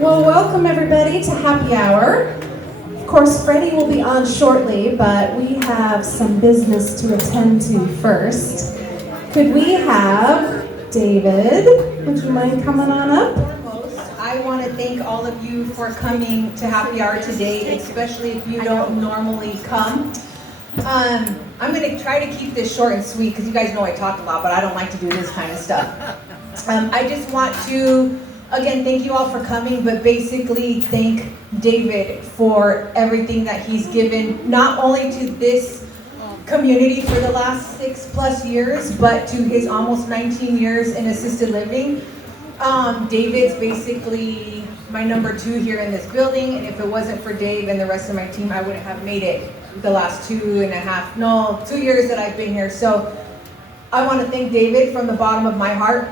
Well, welcome everybody to Happy Hour. Of course, Freddie will be on shortly, but we have some business to attend to first. Could we have David? Would you mind coming on up? I want to thank all of you for coming to Happy Hour today, especially if you don't normally come. I'm going to try to keep this short and sweet because you guys know I talk a lot, but I don't like to do this kind of stuff. I just want to, again, thank you all for coming, but basically thank David for everything that he's given, not only to this community for the last 6+ years, but to his almost 19 years in assisted living. David's basically my number 2 here in this building, and if it wasn't for Dave and the rest of my team, I wouldn't have made it the last 2 years that I've been here. So I want to thank David from the bottom of my heart,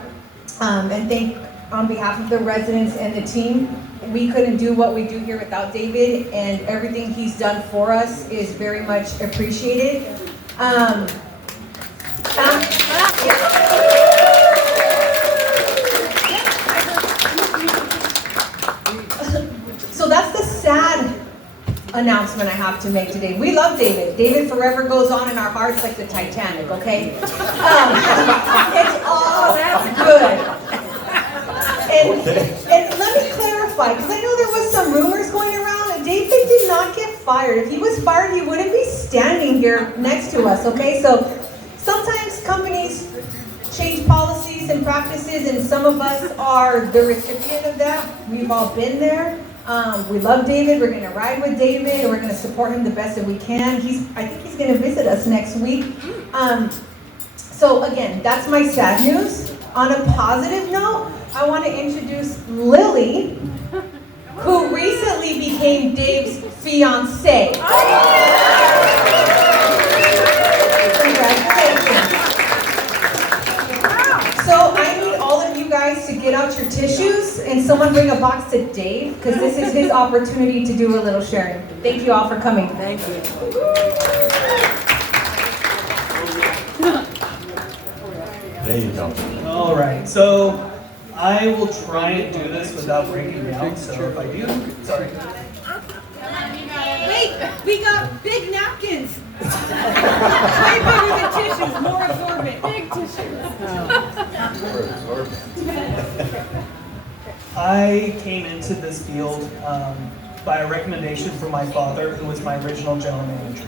and thank on behalf of the residents and the team. We couldn't do what we do here without David, and everything he's done for us is very much appreciated. So that's the sad announcement I have to make today. We love David. David forever goes on in our hearts like the Titanic, okay? It's all good. And let me clarify, because I know there was some rumors going around, and David did not get fired. If he was fired, he wouldn't be standing here next to us, okay? So sometimes companies change policies and practices, and some of us are the recipient of that. We've all been there. We love David. We're going to ride with David, and we're going to support him the best that we can. I think he's going to visit us next week. So again, that's my sad news. On a positive note, I want to introduce Lily, who recently became Dave's fiancée. Congratulations. So I need all of you guys to get out your tissues and someone bring a box to Dave, because this is his opportunity to do a little sharing. Thank you all for coming. Thank you. There you go. All right, so I will try and do this without breaking down, so if I do, sorry. Wait, we got big napkins. Way bigger than tissues, more absorbent. Big tissues. I came into this field by a recommendation from my father, who was my original general manager.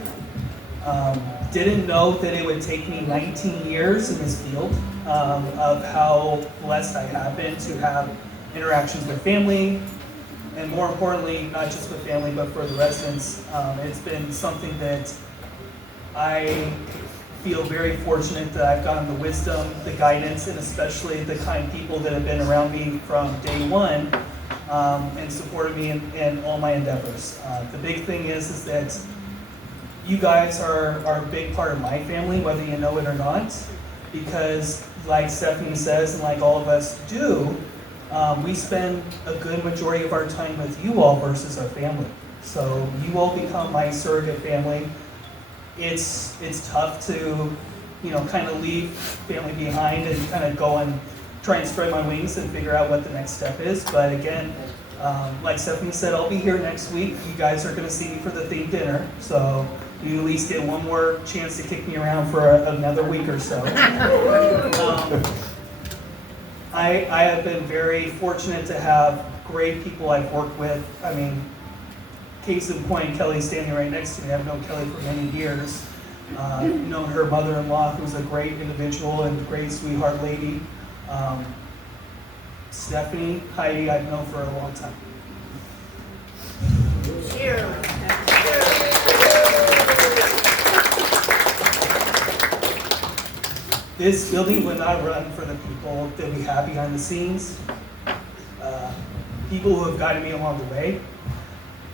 Didn't know that it would take me 19 years in this field, of how blessed I have been to have interactions with family, and more importantly, not just with family, but for the residents. It's been something that I feel very fortunate that I've gotten the wisdom, the guidance, and especially the kind people that have been around me from day one, and supported me in all my endeavors. The big thing is that you guys are a big part of my family, whether you know it or not, because like Stephanie says, and like all of us do, we spend a good majority of our time with you all versus our family. So you all become my surrogate family. It's tough to, kind of leave family behind and kind of go and try and spread my wings and figure out what the next step is. But again, like Stephanie said, I'll be here next week. You guys are going to see me for the theme dinner, so you at least get one more chance to kick me around for another week or so. I have been very fortunate to have great people I've worked with. I mean, case in point, Kelly's standing right next to me. I've known Kelly for many years. Known her mother-in-law, who's a great individual and a great sweetheart lady. Stephanie, Heidi, I've known for a long time. Cheers. This building would not run for the people that we have behind the scenes. People who have guided me along the way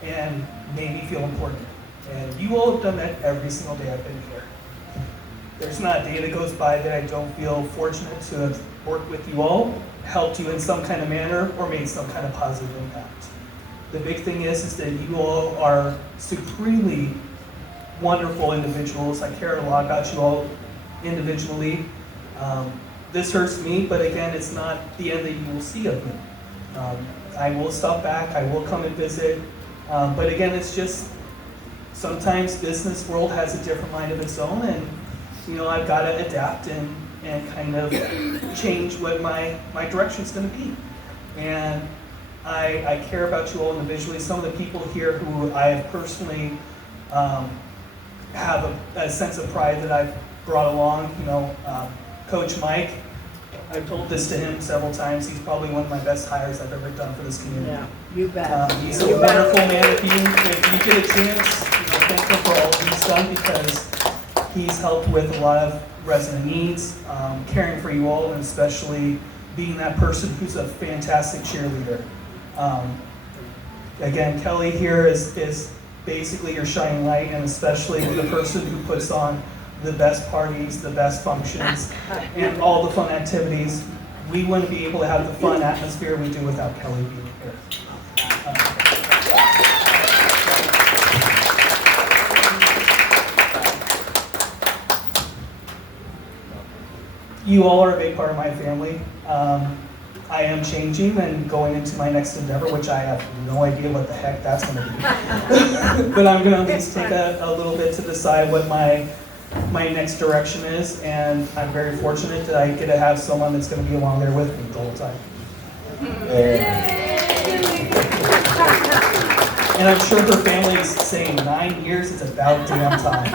and made me feel important. And you all have done that every single day I've been here. There's not a day that goes by that I don't feel fortunate to have worked with you all, helped you in some kind of manner, or made some kind of positive impact. The big thing is that you all are supremely wonderful individuals. I care a lot about you all individually. This hurts me, but again, it's not the end that you will see of me. I will stop back, I will come and visit. But again, it's just, sometimes business world has a different mind of its own, and I've got to adapt and kind of change what my direction's going to be. And I care about you all individually. Some of the people here who I have personally have a sense of pride that I've brought along. Coach Mike, I've told this to him several times. He's probably one of my best hires I've ever done for this community. Yeah, you bet. He's a wonderful man. If you get a chance, thank him for all he's done, because he's helped with a lot of resident needs, caring for you all, and especially being that person who's a fantastic cheerleader. Again, Kelly here is basically your shining light, and especially the person who puts on the best parties, the best functions, and all the fun activities. We wouldn't be able to have the fun atmosphere we do without Kelly being here. You all are a big part of my family. I am changing and going into my next endeavor, which I have no idea what the heck that's going to be. But I'm going to at least take a little bit to decide what my next direction is, and I'm very fortunate that I get to have someone that's going to be along there with me the whole time. And I'm sure her family's saying 9 years is about damn time.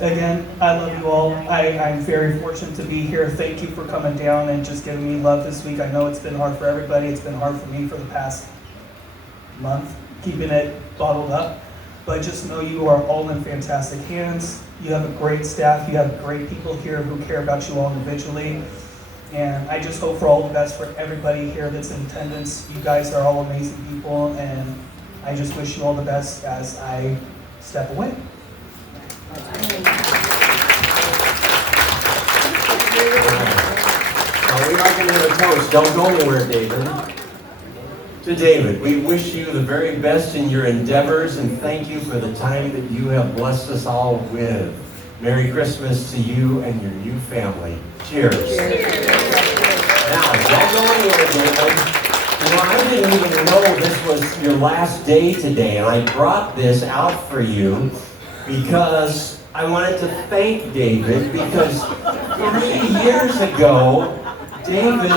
Again, I love you all. I'm very fortunate to be here. Thank you for coming down and just giving me love this week. I know it's been hard for everybody. It's been hard for me for the past month, keeping it bottled up. But just know you are all in fantastic hands. You have a great staff. You have great people here who care about you all individually. And I just hope for all the best for everybody here that's in attendance. You guys are all amazing people, and I just wish you all the best as I step away. We are going to have a toast. Don't go anywhere, David. To David, we wish you the very best in your endeavors, and thank you for the time that you have blessed us all with. Merry Christmas to you and your new family. Cheers. Now, don't go anywhere, David. I didn't even know this was your last day today, and I brought this out for you because I wanted to thank David, because 3 years ago, David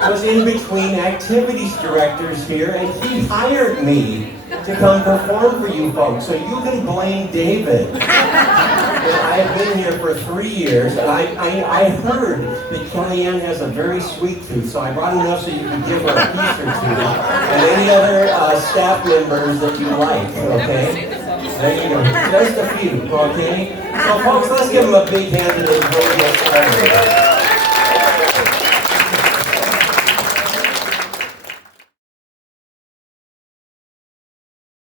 was in between activities directors here, and he hired me to come perform for you folks, so you can blame David. And I have been here for 3 years, and I heard that Kellyanne has a very sweet tooth, so I brought enough so you can give her a piece or two, and any other staff members that you like, okay? There you go. Just a few, okay? So folks, let's give them a big hand and enjoy this.